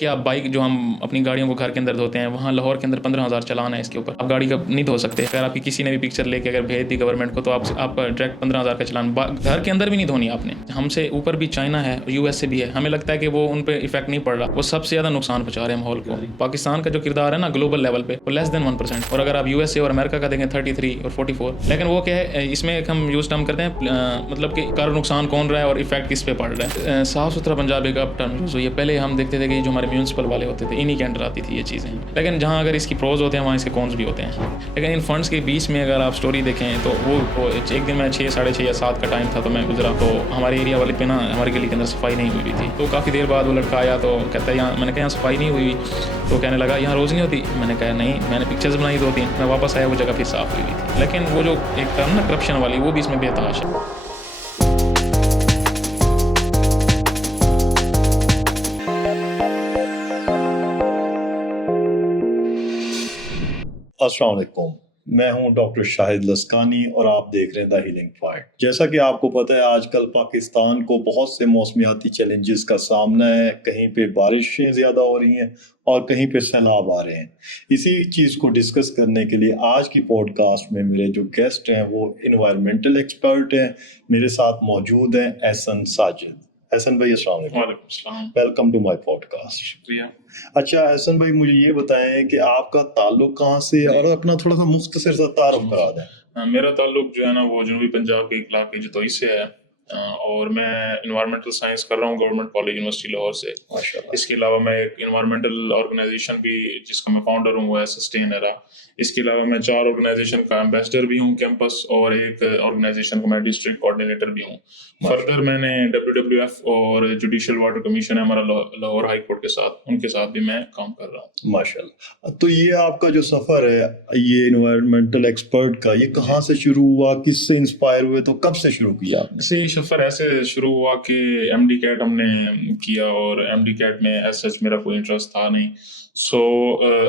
کہ آپ بائک جو ہم اپنی گاڑیوں کو گھر کے اندر دھوتے ہیں وہاں لاہور کے اندر 15,000 چلان ہے اس کے اوپر. آپ گاڑی کا نہیں دھو سکتے. اگر آپ کی کسی نے بھی پکچر لے کے اگر بھیج دی گورنمنٹ کو تو آپ ڈائریکٹ 15,000 کا چلان. گھر کے اندر بھی نہیں دھونی آپ نے. ہم سے اوپر بھی چائنا ہے, یو ایس سے بھی ہے. ہمیں لگتا ہے کہ وہ ان پہ افیکٹ نہیں پڑ رہا. وہ سب سے زیادہ نقصان پہنچا رہے ہیں ماحول کو. پاکستان کا جو کردار ہے نا گلوبل لیول پہ وہ لیس دین 1%. اور اگر آپ یو ایس اے اور امریکہ کا دیکھیں 33 اور 44. لیکن وہ کیا ہے اس میں ایک ہم یوز ٹرم کرتے ہیں مطلب کہ کار نقصان کون رہا ہے اور افیکٹ کس پہ پڑ رہا ہے. صاف ستھرا پنجاب ایک اب ٹرم یوز ہوئی ہے. پہلے ہم دیکھتے تھے کہ جو ہمارے میونسپل والے ہوتے تھے انہی کے انڈر آتی تھی یہ چیزیں. لیکن جہاں اگر اس کی پروز ہوتے ہیں وہاں اس کے کونس بھی ہوتے ہیں. لیکن ان فنڈس کے بیچ میں اگر آپ سٹوری دیکھیں تو وہ ایک دن میں 6 ساڑھے 6 یا 7 کا ٹائم تھا تو میں گزرا تو ہمارے ایریا والے پہ نا ہمارے گلی کے اندر صفائی نہیں ہوئی تھی. تو کافی دیر بعد وہ لڑکا آیا تو کہتا ہے میں نے کہا یہاں صفائی نہیں ہوئی. تو کہنے لگا یہاں روز نہیں ہوتی. میں نے کہا نہیں, میں نے پکچرز بنائی 2-3. میں واپس آیا وہ جگہ پھر صاف ہوئی تھی. لیکن وہ جو ایک ٹرم نا کرپشن والی وہ بھی اس میں بے تحاش ہے. السلام علیکم, میں ہوں ڈاکٹر شاہد لسکانی اور آپ دیکھ رہے ہیں دا ہیلنگ پوائنٹ. جیسا کہ آپ کو پتہ ہے آج کل پاکستان کو بہت سے موسمیاتی چیلنجز کا سامنا ہے. کہیں پہ بارشیں زیادہ ہو رہی ہیں اور کہیں پہ سیلاب آ رہے ہیں. اسی چیز کو ڈسکس کرنے کے لیے آج کی پوڈ کاسٹ میں میرے جو گیسٹ ہیں وہ انوائرمنٹل ایکسپرٹ ہیں. میرے ساتھ موجود ہیں احسن ساجد. احسن بھائی السلام علیکم. وعلیکم السلام. Welcome to my podcast. شکریہ. اچھا احسن بھائی, مجھے یہ بتائیں کہ آپ کا تعلق کہاں سے اور اپنا تھوڑا سا مختصر سا تعارف کرا دیں. میرا تعلق جو ہے نا وہ جنوبی پنجاب کے علاقے جتوئی سے ہے اور میں انوائرمنٹل سائنس کر رہا ہوں گورنمنٹ کالج یونیورسٹی لاہور سے. اس کے علاوہ میں ایک انوائرمنٹل آرگنائزیشن بھی جس کا میں فاؤنڈر ہوں وہ ہے سسٹین ایرا. اس کے علاوہ میں 4 آرگنائزیشن کا ایمبیسڈر بھی ہوں کیمپس اور ایک آرگنائزیشن کا میں ڈسٹرکٹ کوآرڈینیٹر بھی ہوں. فردر میں نے WWF اور جوڈیشل واٹر کمیشن ہے ہمارا لاہور ہائی کورٹ کے ساتھ, ان کے ساتھ بھی میں کام کر رہا ہوں. ماشاء اللہ. تو یہ آپ کا جو سفر ہے یہ انوائرمنٹل ایکسپرٹ کا, یہ کہاں سے شروع ہوا, کس سے انسپائر ہوئے, تو کب سے شروع کیا آپ نے؟ یہ سفر ایسے شروع ہوا کہ MD کیٹ ہم نے کیا اور MD کیٹ میں ایز سچ میرا کوئی انٹرسٹ تھا نہیں. سو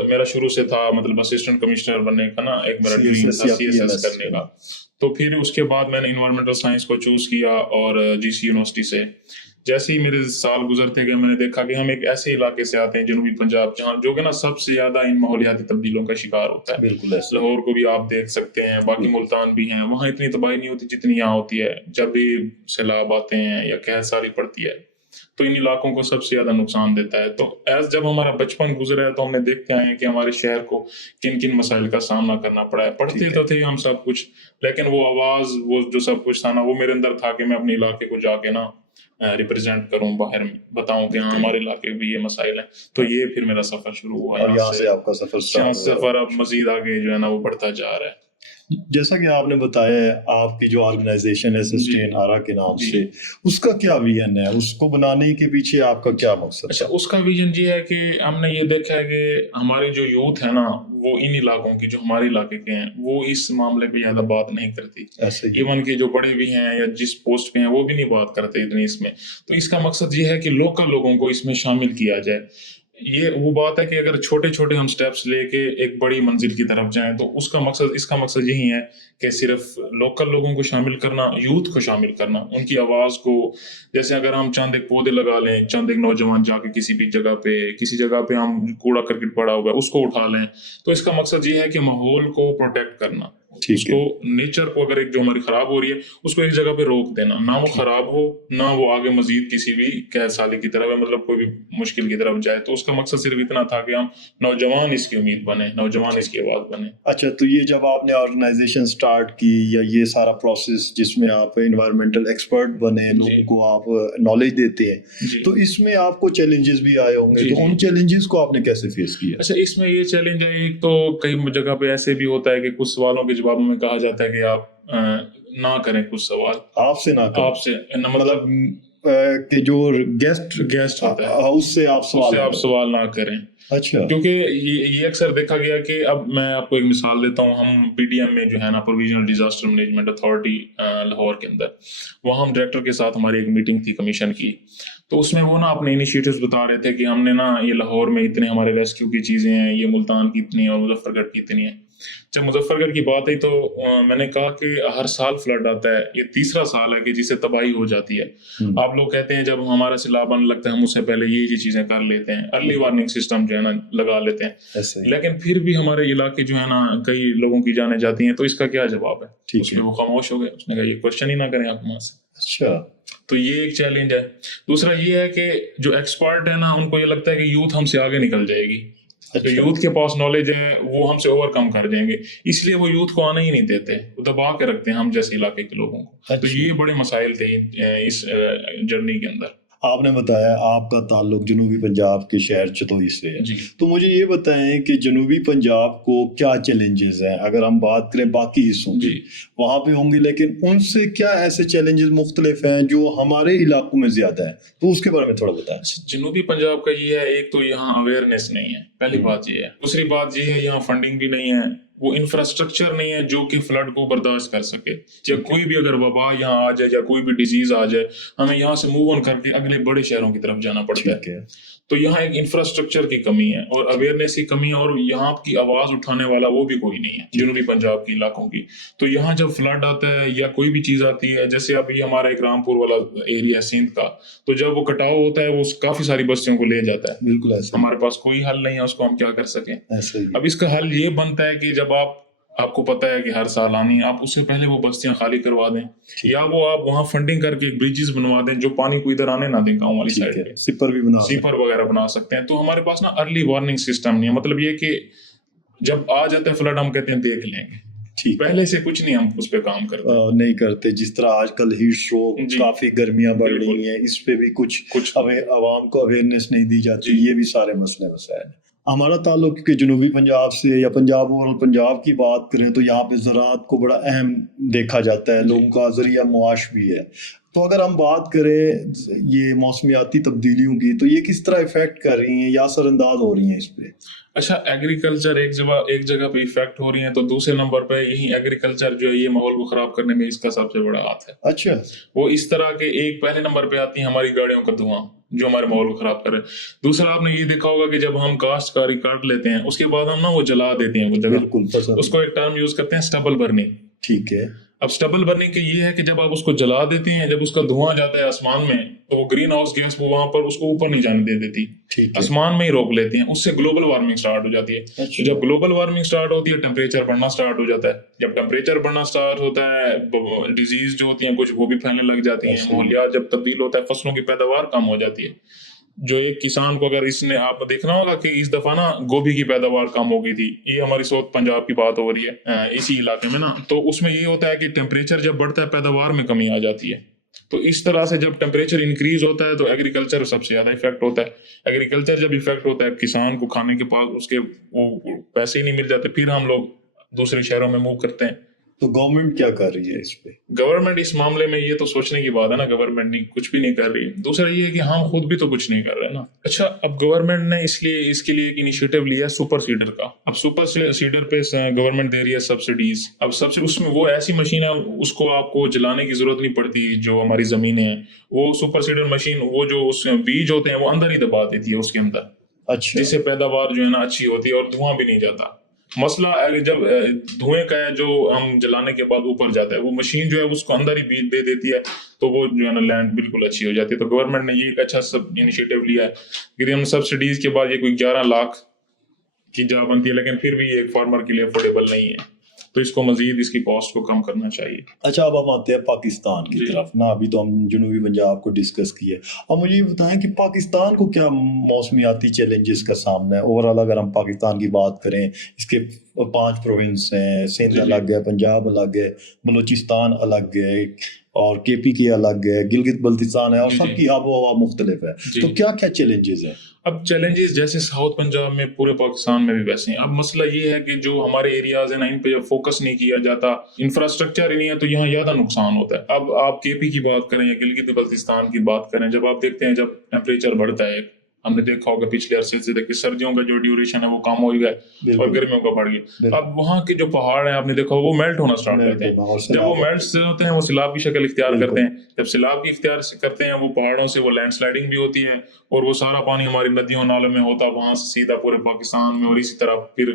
میرا شروع سے تھا مطلب اسسٹنٹ کمشنر بننے کا نا, ایک میرا ڈریم تھا CSS کرنے کا. تو پھر اس کے بعد میں نے انوائرمنٹل سائنس کو چوز کیا اور GC یونیورسٹی سے. جیسے ہی میرے سال گزرتے گئے میں نے دیکھا کہ ہم ایک ایسے علاقے سے آتے ہیں جنوبی پنجاب جہاں جو کہ نا سب سے زیادہ ان ماحولیاتی تبدیلیوں کا شکار ہوتا ہے. بالکل. لاہور کو بھی آپ دیکھ سکتے ہیں, باقی ملتان بھی ہیں, وہاں اتنی تباہی نہیں ہوتی جتنی یہاں ہوتی ہے. جب بھی سیلاب آتے ہیں یا قحط سالی پڑتی ہے تو ان علاقوں کو سب سے زیادہ نقصان دیتا ہے. تو جب ہمارا بچپن گزرا ہے تو ہم نے دیکھتے آئے ہیں کہ ہمارے شہر کو کن کن مسائل کا سامنا کرنا پڑا ہے. پڑھتے تو تھے ہم سب کچھ, لیکن وہ آواز وہ جو سب کچھ تھا نا وہ میرے اندر تھا کہ میں اپنے علاقے کو جا کے نا ریپرزینٹ کروں, باہر بتاؤں کہ ہاں ہمارے علاقے بھی یہ مسائل ہیں. تو یہ پھر میرا سفر شروع ہوا. اور یہاں سے آپ کا سفر اب مزید آگے جو ہے نا وہ بڑھتا جا رہا ہے. جیسا کہ آپ نے بتایا ہے آپ کی جو آرگنائزیشن ہے سسٹین آرا کے نام سے, اس کا کیا ویژن ہے, اس کو بنانے کے پیچھے آپ کا کیا مقصد ہے؟ اچھا, اس کا ویژن یہ ہے کہ ہم نے یہ دیکھا ہے کہ ہماری جو یوتھ ہے نا وہ ان علاقوں کی جو ہمارے علاقے کے ہیں وہ اس معاملے پہ زیادہ بات نہیں کرتی. ایون کہ جو بڑے بھی ہیں یا جس پوسٹ پہ ہیں وہ بھی نہیں بات کرتے اتنی اس میں. تو اس کا مقصد یہ ہے کہ لوکل لوگوں کو اس میں شامل کیا جائے. یہ وہ بات ہے کہ اگر چھوٹے چھوٹے ہم سٹیپس لے کے ایک بڑی منزل کی طرف جائیں تو اس کا مقصد یہی ہے کہ صرف لوکل لوگوں کو شامل کرنا, یوتھ کو شامل کرنا, ان کی آواز کو. جیسے اگر ہم چند ایک پودے لگا لیں, چند ایک نوجوان جا کے کسی جگہ پہ ہم کوڑا کرکٹ پڑا ہوا ہے اس کو اٹھا لیں, تو اس کا مقصد یہ ہے کہ ماحول کو پروٹیکٹ کرنا. اس کو نیچر کو اگر ایک جو ہماری خراب ہو رہی ہے اس کو ایک جگہ پہ روک دینا, نہ وہ خراب ہو نہ وہ آگے مزید کسی بھی قحط سالی کی طرف مطلب کوئی بھی مشکل کی طرف جائے. تو اس کا مقصد صرف اتنا تھا کہ ہم نوجوان اس کی امید بنے, نوجوان اس کی آواز بنے. اچھا, تو یہ جب آپ نے آرگنائزیشن سٹارٹ کی یا یہ سارا پروسیس جس میں آپ انوائرمنٹل ایکسپرٹ بنے, لوگوں کو آپ نالج دیتے ہیں, تو اس میں آپ کو چیلنجز بھی آئے ہوں گے, تو ان چیلنجز کو آپ نے کیسے فیس کیا؟ اچھا, اس میں یہ چیلنج ہے ایک تو کئی جگہ پہ ایسے بھی ہوتا ہے کہ کچھ سوالوں کے جوابوں میں کہا جاتا ہے کہ آپ نہ کریں کچھ سوال, آپ سے نہ کریں, آپ سے مطلب کہ جو گیسٹ ہوتا ہے اس سے آپ سوال نہ کریں. اچھا, کیونکہ یہ اکثر دیکھا گیا کہ اب میں آپ کو ایک مثال دیتا ہوں. ہم PDM میں جو ہے نا provisional disaster management authority Lahore کے اندر, وہاں ہم ڈائریکٹر کے ساتھ ہماری ایک میٹنگ تھی کمیشن کی. تو اس میں وہ نا اپنے انیشیٹوز بتا رہے تھے کہ ہم نے نا یہ لاہور میں اتنے ہمارے ریسکیو کی چیزیں ہیں, یہ ملتان کی اتنی اور مظفر گڑھ کی اتنی ہیں. جب مظفر گڑھ کی بات آئی تو میں نے کہا کہ ہر سال فلڈ آتا ہے، یہ تیسرا سال ہے کہ جسے تباہی ہو جاتی ہے۔ آپ لوگ کہتے ہیں جب ہمارا سیلاب آنے لگتا ہے ہم اس سے پہلے یہ چیزیں کر لیتے ہیں، ارلی وارننگ سسٹم جو ہے نا لگا لیتے ہیں، لیکن پھر بھی ہمارے علاقے جو ہے نا کئی لوگوں کی جانیں جاتی ہیں، تو اس کا کیا جواب ہے؟ اس پہ وہ خاموش ہو گئے، اس نے کہا یہ کوشچن ہی نہ کریں آپ وہاں سے۔ اچھا، تو یہ ایک چیلنج ہے۔ دوسرا یہ ہے کہ جو ایکسپرٹ ہے نا ان کو یہ لگتا ہے کہ یوتھ ہم سے آگے نکل جائے گی، تو یوتھ کے پاس نالج ہے وہ ہم سے اوور کم کر جائیں گے، اس لیے وہ یوتھ کو آنے ہی نہیں دیتے، وہ دبا کے رکھتے ہیں ہم جیسے علاقے کے لوگوں کو۔ تو یہ بڑے مسائل تھے اس جرنی کے اندر۔ آپ نے بتایا آپ کا تعلق جنوبی پنجاب کے شہر چتوئی سے ہے، تو مجھے یہ بتائیں کہ جنوبی پنجاب کو کیا چیلنجز ہیں؟ اگر ہم بات کریں باقی حصوں کی وہاں پہ ہوں گے، لیکن ان سے کیا ایسے چیلنجز مختلف ہیں جو ہمارے علاقوں میں زیادہ ہیں؟ تو اس کے بارے میں تھوڑا بتائیں۔ جنوبی پنجاب کا یہ ہے، ایک تو یہاں اویئرنیس نہیں ہے، پہلی بات یہ ہے۔ دوسری بات یہ ہے یہاں فنڈنگ بھی نہیں ہے، وہ انفراسٹرکچر نہیں ہے جو کہ فلڈ کو برداشت کر سکے۔ یا کوئی بھی اگر وبا یہاں آ جائے یا کوئی بھی ڈیزیز آ جائے، ہمیں یہاں سے موو آن کر کے اگلے بڑے شہروں کی طرف جانا پڑتا ہے۔ تو یہاں ایک انفراسٹرکچر کی کمی ہے اور اویئرنیس کی کمی ہے، اور یہاں کی آواز اٹھانے والا وہ بھی کوئی نہیں ہے جنوبی پنجاب کے علاقوں کی۔ تو یہاں جب فلڈ آتا ہے یا کوئی بھی چیز آتی ہے، جیسے ابھی ہمارا ایک رامپور والا ایریا ہے سندھ کا، تو جب وہ کٹاؤ ہوتا ہے وہ کافی ساری بستیوں کو لے جاتا ہے۔ بالکل ایسا، ہمارے پاس کوئی حل نہیں ہے، اس کو ہم کیا کر سکیں؟ اب اس کا حل یہ بنتا ہے کہ جب آپ کو پتہ ہے کہ ہر سال آنی، آپ اس سے پہلے وہ بستیاں خالی کروا دیں، یا وہ آپ وہاں فنڈنگ کر کے بریجز بنوا دیں جو پانی کو ادھر آنے نہ دیں، گاؤں والی سائڈ پہ سیپر وغیرہ بنا سکتے ہیں۔ تو ہمارے پاس نا ارلی وارننگ سسٹم نہیں ہے، مطلب یہ کہ جب آ جاتے ہیں فلڈ ہم کہتے ہیں دیکھ لیں گے، پہلے سے کچھ نہیں ہم اس پہ کام نہیں کرتے۔ جس طرح آج کل ہیٹ اسٹروک، کافی گرمیاں بڑھ رہی ہیں، اس پہ بھی کچھ عوام کو اویئرنیس نہیں دی جاتی، یہ بھی سارے مسئلے مسائل ہیں۔ ہمارا تعلق کہ جنوبی پنجاب سے یا پنجاب اور پنجاب کی بات کریں تو یہاں پہ زراعت کو بڑا اہم دیکھا جاتا ہے، لوگوں کا ذریعہ معاش بھی ہے۔ تو اگر ہم بات کریں یہ موسمیاتی تبدیلیوں کی، تو یہ کس طرح افیکٹ کر رہی ہیں یا اثر انداز ہو رہی ہیں اس پہ؟ اچھا، ایگریکلچر ایک جگہ پہ افیکٹ ہو رہی ہیں، تو دوسرے نمبر پہ یہی ایگریکلچر جو ہے یہ ماحول کو خراب کرنے میں اس کا سب سے بڑا ہاتھ ہے۔ اچھا، وہ اس طرح کے ایک پہلے نمبر پہ آتی ہیں ہماری گاڑیوں کا دھواں جو ہمارے ماحول کو خراب کر رہے ہیں۔ دوسرا آپ نے یہ دیکھا ہوگا کہ جب ہم کاشتکاری کاٹ لیتے ہیں اس کے بعد ہم نا وہ جلا دیتے ہیں وہ جگہ، اس کو ایک ٹرم یوز کرتے ہیں اسٹبل برننگ۔ ٹھیک ہے۔ اب اسٹبل برننگ کے یہ ہے کہ جب آپ اس کو جلا دیتے ہیں، جب اس کا دھواں جاتا ہے آسمان میں، تو وہ گرین ہاؤس گیس وہ وہاں پر اس کو اوپر نہیں جانے دے دیتی، آسمان میں ہی روک لیتے ہیں، اس سے گلوبل وارمنگ سٹارٹ ہو جاتی ہے۔ جب گلوبل وارمنگ سٹارٹ ہوتی ہے ٹیمپریچر بڑھنا سٹارٹ ہو جاتا ہے، جب ٹیمپریچر بڑھنا سٹارٹ ہوتا ہے ڈیزیز جو ہوتی ہیں کچھ وہ بھی پھیلنے لگ جاتی ہیں، ماحولیات جب تبدیل ہوتا ہے فصلوں کی پیداوار کم ہو جاتی ہے۔ جو ایک کسان کو اگر اس نے آپ دیکھنا ہوگا کہ اس دفعہ نا گوبھی کی پیداوار کم ہو گئی تھی، یہ ہماری ساؤتھ پنجاب کی بات ہو رہی ہے اسی علاقے میں نا، تو اس میں یہ ہوتا ہے کہ ٹیمپریچر جب بڑھتا ہے پیداوار میں کمی آ جاتی ہے۔ تو اس طرح سے جب ٹیمپریچر انکریز ہوتا ہے تو ایگریکلچر سب سے زیادہ افیکٹ ہوتا ہے۔ ایگریکلچر جب افیکٹ ہوتا ہے کسان کو کھانے کے پاس اس کے پیسے ہی نہیں مل جاتے، پھر ہم لوگ دوسرے شہروں میں موو کرتے ہیں۔ تو گورنمنٹ کیا کر رہی ہے اس پہ؟ گورنمنٹ اس معاملے میں یہ تو سوچنے کی بات ہے نا، گورنمنٹ نہیں کچھ بھی نہیں کر رہی۔ دوسرا یہ ہے کہ ہم خود بھی تو کچھ نہیں کر رہے نا۔ اچھا، اب گورنمنٹ نے اس کے لیے ایک انیشیٹو لیا ہے سپر سیڈر کا۔ اب سپر سیڈر پہ گورنمنٹ دے رہی ہے سبسڈیز۔ اب اس میں وہ ایسی مشین ہے اس کو آپ کو جلانے کی ضرورت نہیں پڑتی، جو ہماری زمینیں ہیں وہ سپر سیڈر مشین وہ جو اس میں بیج ہوتے ہیں وہ اندر ہی دبا دیتی ہے اس کے اندر، جس سے پیداوار جو ہے نا اچھی ہوتی ہے اور دھواں بھی نہیں جاتا۔ مسئلہ جب دھوئیں کا ہے جو ہم جلانے کے بعد اوپر جاتا ہے، وہ مشین جو ہے اس کو اندر ہی بیج دے دیتی ہے، تو وہ جو ہے نا لینڈ بالکل اچھی ہو جاتی ہے۔ تو گورنمنٹ نے یہ ایک اچھا انیشیٹو لیا ہے۔ گرین سبسڈیز کے بعد یہ کوئی 11 لاکھ کی جا بنتی ہے، لیکن پھر بھی یہ فارمر کے لیے افورڈیبل نہیں ہے، تو اس کو مزید اس کی کاسٹ کو کم کرنا چاہیے۔ اچھا، اب ہم آتے ہیں پاکستان کی طرف نا، ابھی تو ہم جنوبی پنجاب کو ڈسکس کیے، اب مجھے یہ بتائیں کہ پاکستان کو کیا موسمیاتی چیلنجز کا سامنا ہے؟ اوورآل اگر ہم پاکستان کی بات کریں، اس کے 5 پروونس ہیں، سندھ الگ ہے، پنجاب الگ ہے، بلوچستان الگ ہے، اور کے پی کے الگ ہے، گلگت بلتستان ہے، اور سب کی آب و ہوا مختلف ہے۔ تو کیا کیا چیلنجز ہیں؟ اب چیلنجز جیسے ساؤتھ پنجاب میں پورے پاکستان میں بھی ویسے ہیں۔ اب مسئلہ یہ ہے کہ جو ہمارے ایریاز ہیں نا ان پہ جب فوکس نہیں کیا جاتا، انفراسٹرکچر ہی نہیں ہے، تو یہاں زیادہ نقصان ہوتا ہے۔ اب آپ کے پی کی بات کریں یا گلگت بلتستان کی بات کریں، جب آپ دیکھتے ہیں جب ٹیمپریچر بڑھتا ہے ہم نے دیکھا ہوگا پچھلے عرصے سے دیکھیں سردیوں کا جو ڈیوریشن ہے وہ کم ہو گیا ہے اور گرمیوں کا بڑھ گیا. اب وہاں کے جو پہاڑ ہیں آپ نے دیکھا وہ میلٹ ہونا اسٹارٹ کرتے ہیں. جب وہ میلٹ ہوتے ہیں وہ سیلاب کی شکل اختیار کرتے ہیں. جب سیلاب کی اختیار کرتے ہیں وہ پہاڑوں سے وہ لینڈ سلائڈنگ بھی ہوتی ہے اور وہ سارا پانی ہماری ندیوں نالوں میں ہوتا ہے, وہاں سے سیدھا پورے پاکستان میں اور اسی طرح پھر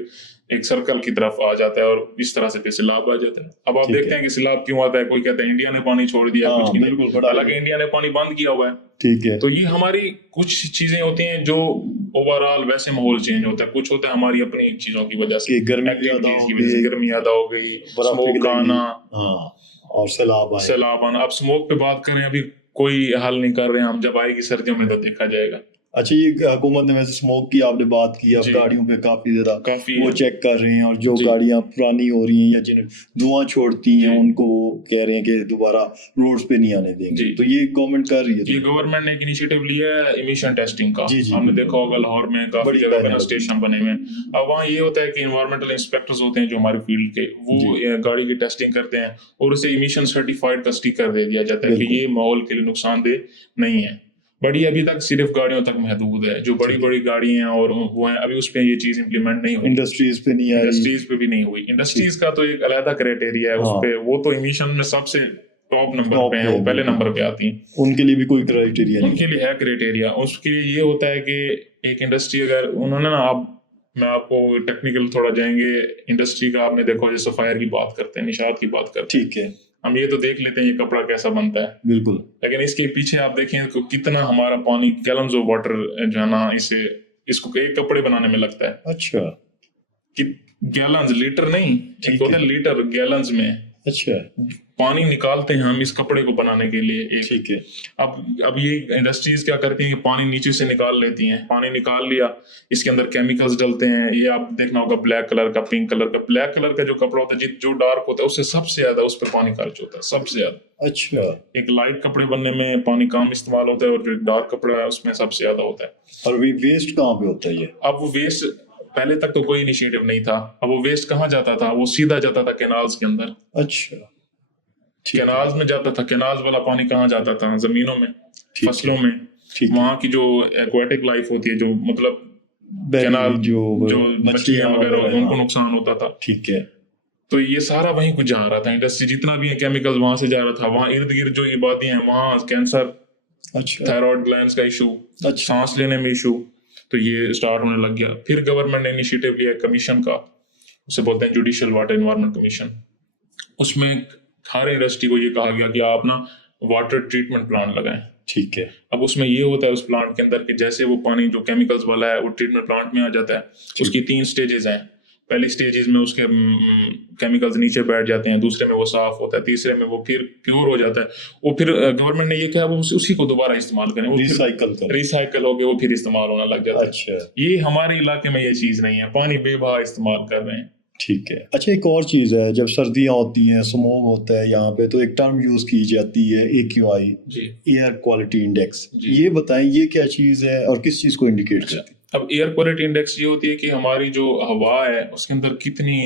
ایک سرکل کی طرف آ جاتا ہے اور اس طرح سے پھر سیلاب آ جاتا ہے. اب آپ دیکھتے ہیں کہ سیلاب کیوں آتا ہے. کوئی کہتا ہے انڈیا نے پانی چھوڑ دیا, کچھ نہیں, حالانکہ انڈیا نے پانی بند کیا ہوا ہے. ٹھیک ہے. تو یہ ہماری کچھ چیزیں ہوتی ہیں جو اوور آل ویسے ماحول چینج ہوتا ہے, کچھ ہوتا ہے ہماری اپنی چیزوں کی وجہ سے, گرمی زیادہ ہو گئی, اسموک آنا اور سیلاب آنا. اب اسموک پہ بات کریں ابھی کوئی حل نہیں کر رہے ہیں ہم, جب آئے گی سردیوں میں تو دیکھا جائے گا. اچھا, یہ حکومت نے ویسے اسموک کی آپ نے بات کی, اب گاڑیوں پہ کافی زیادہ وہ چیک کر رہے ہیں اور جو گاڑیاں پرانی ہو رہی ہیں یا جن دھواں چھوڑتی ہیں ان کو وہ کہہ رہے ہیں کہ دوبارہ روڈز پہ نہیں آنے دیں گے. تو یہ گورنمنٹ کر رہی ہے. یہ گورنمنٹ نے ایک انیشیٹو لیا ہے ایمیشن ٹیسٹنگ کا. ہم نے دیکھا ہوگا لاہور میں کافی جگہ پہ اسٹیشن بنے ہوئے ہیں. اب وہاں یہ ہوتا ہے کہ انوائرمنٹل انسپیکٹرز ہوتے ہیں جو ہمارے فیلڈ کے, وہ گاڑی کی ٹیسٹنگ کرتے ہیں اور اسے ایمیشن سرٹیفائڈ کا اسٹیکر دے دیا جاتا ہے کہ یہ ماحول کے لیے نقصان دہ نہیں ہے. بڑی ابھی تک صرف گاڑیوں تک محدود ہے, جو بڑی بڑی گاڑی ہیں اور وہ ہیں ابھی اس پہ یہ چیز امپلیمنٹ نہیں ہوئی. انڈسٹریز پہ نہیں آئی, انڈسٹریز پہ بھی نہیں ہوئی. انڈسٹریز کا تو ایک علیحدہ کرائٹیریا ہے اس پہ, وہ تو ایمیشن میں سب سے ٹاپ نمبر پہ ہیں, وہ پہلے نمبر پہ آتی ہیں. ان کے لیے بھی کوئی کرائٹیریا ان کے لیے ہے کرائٹیریا. اس کے لیے یہ ہوتا ہے کہ ایک انڈسٹری اگر انہوں نے نا, اب میں آپ کو ٹیکنیکل تھوڑا جائیں گے انڈسٹری کا, آپ نے دیکھو جیسے فائر کی بات کرتے ہیں, نشاط کی بات کرتے ہیں, ٹھیک ہے, ہم یہ تو دیکھ لیتے ہیں یہ کپڑا کیسا بنتا ہے, بالکل, لیکن اس کے پیچھے آپ دیکھیں کہ کتنا ہمارا پانی گیلنز آف واٹر جو ہے نا اس کو ایک کپڑے بنانے میں لگتا ہے. اچھا, گیلنز, لیٹر نہیں, ہوتے ہیں لیٹر, گیلنز میں اچھا پانی نکالتے ہیں ہم اس کپڑے کو بنانے کے لیے. ٹھیک ہے. اب یہ انڈسٹریز کیا کرتی ہیں کہ پانی نیچے سے نکال لیتی ہیں, پانی نکال لیا, اس کے اندر کیمیکلز ڈلتے ہیں. یہ آپ دیکھنا ہوگا بلیک کلر کا, پنک کلر کا. بلیک کلر کا جو کپڑا ہوتا ہے جو ڈارک ہوتا ہے اس سے سب سے زیادہ اس پہ پانی خرچ ہوتا ہے, سب سے زیادہ. اچھا, ایک لائٹ کپڑے بننے میں پانی کم استعمال ہوتا ہے اور جو ڈارک کپڑا ہے اس میں سب سے زیادہ ہوتا ہے. اور ویسٹ کہاں پہ ہوتا ہے یہ؟ اب وہ ویسٹ پہلے تک تو کوئی انیشیٹو نہیں تھا. اب وہ ویسٹ کہاں جاتا تھا, وہ سیدھا جاتا تھا کینالز کے اندر. اچھا, کینالز میں جاتا تھا. کینالز والا پانی کہاں جاتا تھا, زمینوں میں, فصلوں میں. وہاں کی جو ایکواٹک لائف ہوتی ہے, جو مطلب کینال جو مچھلیاں وغیرہ, ان کو نقصان ہوتا تھا. ٹھیک ہے. تو یہ سارا وہیں کچھ جا رہا تھا, انڈسٹری جتنا بھی ہے کیمیکل وہاں سے جا رہا تھا. وہاں ارد گرد جو عبادی ہیں وہاں کینسر, تھائرائڈ گلینڈز کا ایشو, سانس لینے میں ایشو, تو یہ اسٹارٹ ہونے لگ گیا. پھر گورنمنٹ نے انیشیٹو لیا کمیشن کا, اسے بولتے ہیں جوڈیشل واٹر انوائرمنٹ کمیشن. اس میں ہر انڈسٹری کو یہ کہا گیا کہ آپ نا واٹر ٹریٹمنٹ پلانٹ لگائیں. ٹھیک ہے. اب اس میں یہ ہوتا ہے اس پلانٹ کے اندر کہ جیسے وہ پانی جو کیمیکلز والا ہے وہ ٹریٹمنٹ پلانٹ میں آ جاتا ہے. اس کی 3 سٹیجز ہیں. پہلی سٹیجز میں اس کے کیمیکلز نیچے بیٹھ جاتے ہیں, دوسرے میں وہ صاف ہوتا ہے, تیسرے میں وہ پھر پیور ہو جاتا ہے. وہ پھر گورنمنٹ نے یہ کہا وہ اسی کو دوبارہ استعمال کریں, وہ ریسائیکل ہو گیا, وہ پھر استعمال ہونا لگ جاتا ہے. اچھا, یہ ہمارے علاقے میں یہ چیز نہیں ہے, پانی بے بہا استعمال کر رہے ہیں. ٹھیک ہے. اچھا, ایک اور چیز ہے, جب سردیاں ہوتی ہیں, اسموگ ہوتا ہے یہاں پہ, تو ایک ٹرم یوز کی جاتی ہے AQI, ایئر کوالٹی انڈیکس. یہ بتائیں یہ کیا چیز ہے اور کس چیز کو انڈیکیٹ کرتی ہے؟ اب ایئر کوالٹی انڈیکس یہ ہوتی ہے کہ ہماری جو ہوا ہے اس کے اندر کتنی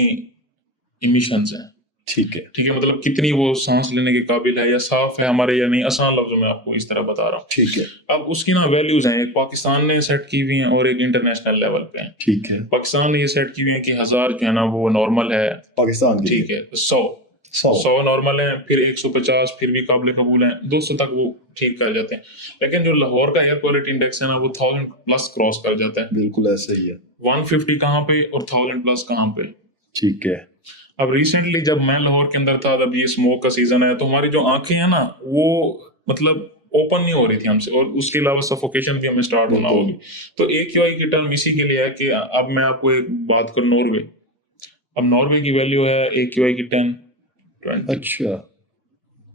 ایمیشنز ہیں. ٹھیک ہے, مطلب کتنی وہ سانس لینے کے قابل ہے یا صاف ہے ہمارے یا نہیں. آسان لفظوں میں آپ کو اس طرح بتا رہا ہوں. ٹھیک ہے. اب اس کی نا ویلیوز ہیں, ایک پاکستان نے سیٹ کی ہوئی ہیں اور ایک انٹرنیشنل لیول پہ ہیں. ٹھیک ہے. پاکستان نے یہ سیٹ کی ہوئی ہیں کہ 1000 جو ہے نا وہ نارمل ہے پاکستان. ٹھیک ہے. 100 نارمل ہیں, پھر 150 پھر بھی قابل قبول ہیں, 200 تک وہ ٹھیک کر جاتے ہیں. لیکن جو لاہور کا ایئر کوالٹی انڈیکس ہے نا وہ 1000 پلس کراس کر جاتا ہے. بالکل ایسا ہی ہے. 150 کہاں پہ اور 1000 پلس کہاں پہ. ٹھیک ہے. اب ریسنٹلی جب میں لاہور کے اندر تھا, جب یہ اسموک کا سیزن ہے, تو ہماری جو آنکھیں ہیں نا وہ مطلب اوپن نہیں ہو رہی تھی ہم سے, اور اس کے علاوہ سفوکیشن بھی ہمیں اسٹارٹ ہونا ہوگی. تو AQI کی ٹرم اسی کے لیے ہے کہ اب میں آپ کو ایک بات کروں, ناروے. اب ناروے کی ویلیو ہے AQI کی 10-20. اچھا.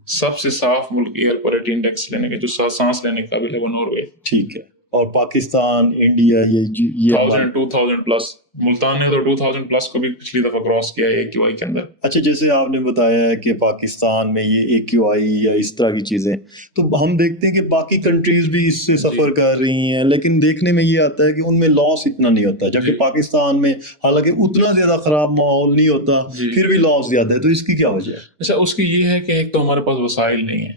سب سے صاف ملک ایئر کوالٹی انڈیکس لینے کے, جو سانس لینے کے قابل ہے, وہ ناروے. ٹھیک ہے. اور پاکستان, انڈیا, یہ 1000-2000 پلس. ملتان نے تو 2000 پلس کو بھی پچھلی دفعہ کراس کیا ہے AQI کے اندر. اچھا, جیسے آپ نے بتایا ہے کہ پاکستان میں یہ AQI یا اس طرح کی چیزیں, تو ہم دیکھتے ہیں کہ باقی کنٹریز بھی اس سے سفر کر رہی ہیں, لیکن دیکھنے میں یہ آتا ہے کہ ان میں لاس اتنا نہیں ہوتا, جبکہ پاکستان میں حالانکہ اتنا زیادہ خراب ماحول نہیں ہوتا, پھر بھی لاس زیادہ ہے. تو اس کی کیا وجہ ہے؟ اچھا, اس کی یہ ہے کہ ایک تو ہمارے پاس وسائل نہیں ہیں.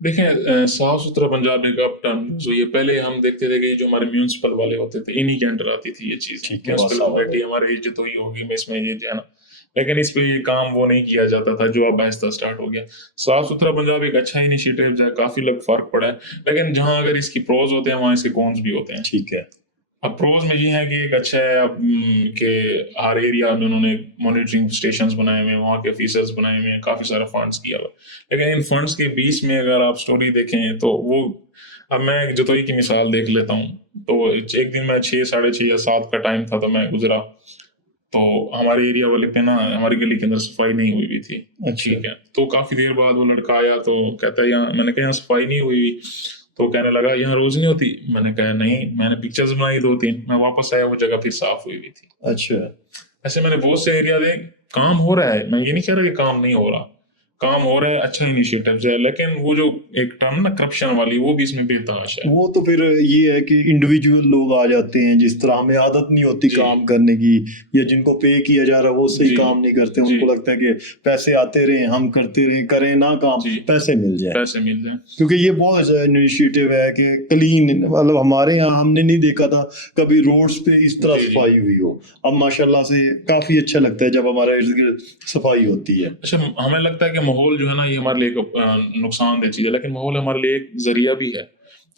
دیکھیں صاف ستھرا پنجاب ایک اب ٹرم جو یہ پہلے ہم دیکھتے تھے کہ جو ہمارے میونسپل والے ہوتے تھے انہی کے انڈر آتی تھی یہ چیز، ٹھیک ہے، میونسپل اتھارٹی ہمارے عزت ہوئی ہوگی میں اس میں یہ جو ہے نا، لیکن اس پہ یہ کام وہ نہیں کیا جاتا تھا جو اب آہستہ اسٹارٹ ہو گیا. صاف ستھرا پنجاب ایک اچھا انیشیٹو ہے، کافی لگ فرق پڑا ہے، لیکن جہاں اگر اس کی پروز ہوتے ہیں وہاں اس کے کونس بھی ہوتے ہیں. ٹھیک ہے. اب پروز میں یہ ہے کہ ایک اچھا ہے اب کہ ہر ایریا میں انہوں نے مانیٹرنگ اسٹیشنز بنائے ہوئے ہیں، وہاں کے آفیسرز بنائے ہوئے ہیں، کافی سارا فنڈس کیا ہوا ہے، لیکن ان فنڈس کے بیچ میں اگر آپ اسٹوری دیکھیں تو وہ اب میں جتوئی کی مثال دیکھ لیتا ہوں. تو ایک دن میں 6 ساڑھے 6 یا 7 کا ٹائم تھا تو میں گزرا تو ہمارے ایریا والے پہ نا ہماری گلی کے اندر صفائی نہیں ہوئی ہوئی تھی. ٹھیک ہے، تو کافی دیر بعد وہ لڑکا آیا تو کہتا ہے یہاں، میں نے کہا یہاں صفائی نہیں ہوئی ہوئی، تو کہنے لگا یہاں روز نہیں ہوتی. میں نے کہا نہیں، میں نے پکچرز بنائی 2-3، میں واپس آیا وہ جگہ پھر صاف ہوئی ہوئی تھی. اچھا، ایسے میں نے بہت سے ایریا دے کام ہو رہا ہے، میں یہ نہیں کہہ رہا کہ کام نہیں ہو رہا، کام ہو رہا ہے، اچھا انیشیٹو ہے، لیکن وہ جو ایک ٹرم نا کرپشن والی وہ بھی اس میں بے تحاشا ہے. وہ تو پھر یہ ہے کہ انڈیویجول لوگ آ جاتے ہیں جس طرح ہمیں عادت نہیں ہوتی کام کرنے کی، یا جن کو پے کیا جا رہا ہے وہ صحیح کام نہیں کرتے، ان کو لگتا ہے کہ پیسے آتے رہیں، ہم کرتے رہیں، کریں نہ کام، پیسے مل جائیں. کیونکہ یہ بہت اچھا انیشیٹو ہے کہ کلین، مطلب ہمارے یہاں ہم نے نہیں دیکھا تھا کبھی روڈز پہ اس طرح صفائی ہوئی ہو. اب ماشاءاللہ سے کافی اچھا لگتا ہے جب ہمارے ارد گرد صفائی ہوتی ہے. اچھا، ہمیں لگتا ہے کہ ماحول جو ہے نا یہ ہمارے لیے ایک نقصان دہ چیز ہے، لیکن ماحول ہمارے لیے ایک ذریعہ بھی ہے.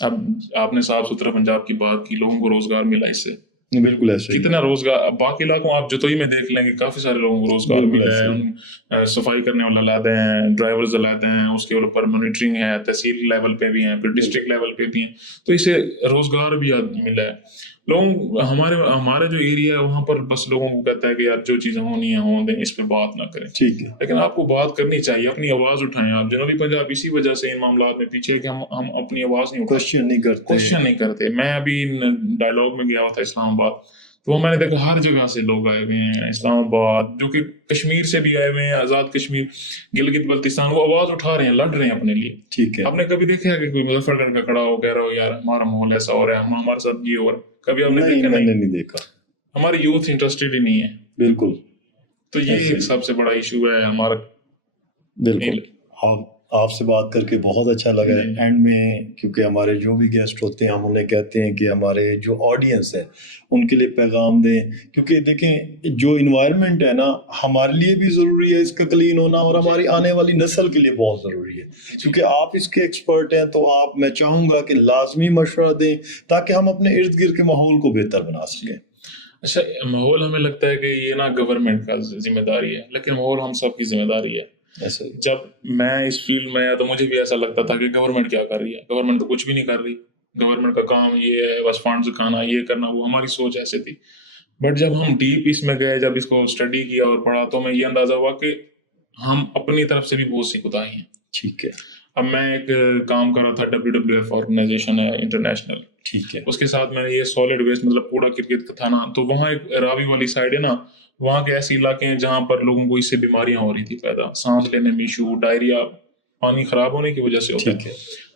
اب آپ نے صاف ستھرا پنجاب کی بات کی، لوگوں کو روزگار ملا اس سے، بالکل ایسے کتنا روزگار. اب باقی علاقوں آپ جتوئی میں دیکھ لیں گے کافی سارے لوگوں کو روزگار ملا ہے، صفائی کرنے والے لاتے ہیں، ڈرائیورز لاتے ہیں، اس کے اوپر مانیٹرنگ ہے، تحصیل لیول پہ بھی ہیں، پھر ڈسٹرکٹ لیول پہ بھی ہیں، تو اسے روزگار بھی ملا ہے. لوگ ہمارے جو ایریا ہے وہاں پر بس لوگوں کو کہتا ہے کہ یار جو چیزیں ہونی ہیں ہوں دیں، اس پہ بات نہ کریں. ٹھیک ہے، لیکن آپ کو بات کرنی چاہیے، اپنی آواز اٹھائیں. آپ جنوبی پنجاب اسی وجہ سے ان معاملات میں پیچھے ہے کہ ہم اپنی آواز نہیں اٹھاتے، کوشچن نہیں کرتے. میں ابھی ڈائلاگ میں گیا ہوا تھا اسلام آباد، تو میں نے دیکھا ہر جگہ سے لوگ آئے ہوئے ہیں، اسلام آباد جو کہ کشمیر سے بھی آئے ہوئے ہیں، آزاد کشمیر، گلگت بلتستان، وہ آواز اٹھا رہے ہیں، لڑ رہے ہیں اپنے لیے. ٹھیک ہے. آپ نے کبھی دیکھا ہے کہ کوئی مظفر گڑھ کا کھڑا ہو کہہ رہا ہو یار ہمارا ماحول ایسا ہو رہا ہے، ہمارے ساتھ یہ ہو رہا ہے؟ کبھی آپ نے دیکھا؟ میں نے نہیں دیکھا. ہماری یوتھ انٹرسٹڈ ہی نہیں ہے. بالکل. تو یہ ایک سب سے بڑا ایشو ہے ہمارا. بالکل. آپ سے بات کر کے بہت اچھا لگا ہے. اینڈ میں کیونکہ ہمارے جو بھی گیسٹ ہوتے ہیں ہم انہیں کہتے ہیں کہ ہمارے جو آڈینس ہے ان کے لیے پیغام دیں، کیونکہ دیکھیں جو انوائرمنٹ ہے نا ہمارے لیے بھی ضروری ہے اس کا کلین ہونا، اور ہماری آنے والی نسل کے لیے بہت ضروری ہے. کیونکہ آپ اس کے ایکسپرٹ ہیں تو میں چاہوں گا کہ لازمی مشورہ دیں تاکہ ہم اپنے ارد گرد کے ماحول کو بہتر بنا سکیں. اچھا، ماحول ہمیں لگتا ہے کہ یہ نا گورنمنٹ کا ذمہ داری ہے، لیکن ماحول ہم سب کی ذمہ داری ہے. جب میں اس فیلڈ میں آیا تو مجھے بھی ایسا لگتا تھا کہ گورنمنٹ کیا کر رہی ہے، گورنمنٹ تو کچھ بھی نہیں کر رہی، گورنمنٹ کا کام یہ ہے بس فنڈز کھانا، یہ کرنا، وہ ہماری سوچ ایسے تھی. بٹ جب ہم ڈیپ اس میں گئے، جب اس کو اسٹڈی کیا اور پڑھا، تو میں یہ اندازہ ہوا کہ ہم اپنی طرف سے بھی بہت سی کوتاہی ہیں. ٹھیک ہے. اب میں ایک کام کر رہا تھا، WWF آرگنائزیشن ہے انٹرنیشنل، ٹھیک ہے. اس کے ساتھ میں نے یہ سالڈ ویسٹ مطلب کوڑا کرکٹ کا تھا نا، تو وہاں ایک راوی والی سائڈ ہے نا، وہاں کے ایسے علاقے ہیں جہاں پر لوگوں کو اس سے بیماریاں ہو رہی تھی پیدا، سانس لینے میں ایشو، ڈائریا، پانی خراب ہونے کی وجہ سے ہوتا ہے.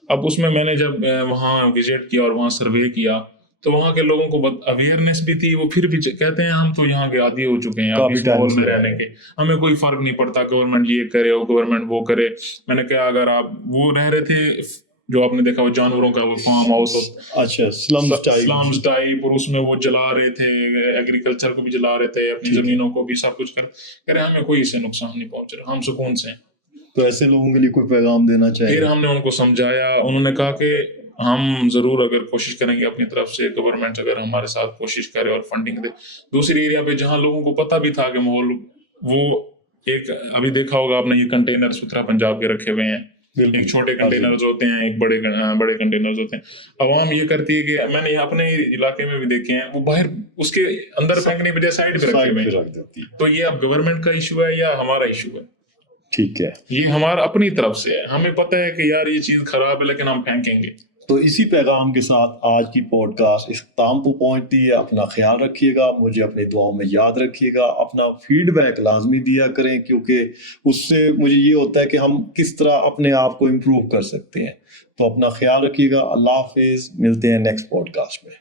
اب اس میں نے جب وہاں وزٹ کیا اور وہاں سروے کیا تو وہاں کے لوگوں کو اویئرنیس بھی تھی، وہ پھر بھی کہتے ہیں ہم تو یہاں کے عادی ہو چکے ہیں اب اس ماحول میں رہنے کے، ہمیں کوئی فرق نہیں پڑتا گورنمنٹ یہ کرے اور گورنمنٹ وہ کرے. میں نے کہا اگر آپ وہ رہ رہے تھے جو آپ نے دیکھا وہ جانوروں کا وہ فارم ہاؤس، اچھا، سلمز ٹائپ، اور اس میں وہ جلا رہے تھے، ایگریکلچر کو بھی جلا رہے تھے، اپنی زمینوں کو بھی، سب کچھ کر رہے، ہمیں کوئی اس سے نقصان نہیں پہنچ رہا، ہم سکون سے ہیں. تو ایسے لوگوں کے لیے کوئی پیغام دینا چاہیے؟ پھر ہم نے ان کو سمجھایا، انہوں نے کہا کہ ہم ضرور اگر کوشش کریں گے اپنی طرف سے، گورنمنٹ اگر ہمارے ساتھ کوشش کرے اور فنڈنگ دے. دوسری ایریا پہ جہاں لوگوں کو پتہ بھی تھا کہ ماحول، وہ ایک ابھی دیکھا ہوگا آپ نے یہ کنٹینر ستھرا پنجاب کے رکھے ہوئے ہیں، ایک چھوٹے کنٹینرز ہوتے ہیں، ایک بڑے کنٹینرز ہوتے ہیں. عوام یہ کرتی ہے کہ میں نے اپنے علاقے میں بھی دیکھے ہیں، وہ باہر اس کے اندر پھینکنے کے بجائے سائڈ پہ رکھے ہوئے ہیں. تو یہ اب گورنمنٹ کا ایشو ہے یا ہمارا ایشو ہے؟ ٹھیک ہے، یہ ہمارا اپنی طرف سے ہے، ہمیں پتہ ہے کہ یار یہ چیز خراب ہے لیکن ہم پھینکیں گے. تو اسی پیغام کے ساتھ آج کی پوڈ کاسٹ اختتام کو پہنچتی ہے. اپنا خیال رکھیے گا، مجھے اپنی دعاؤں میں یاد رکھیے گا، اپنا فیڈ بیک لازمی دیا کریں، کیونکہ اس سے مجھے یہ ہوتا ہے کہ ہم کس طرح اپنے آپ کو امپروو کر سکتے ہیں. تو اپنا خیال رکھیے گا. اللہ حافظ، ملتے ہیں نیکسٹ پوڈ کاسٹ میں.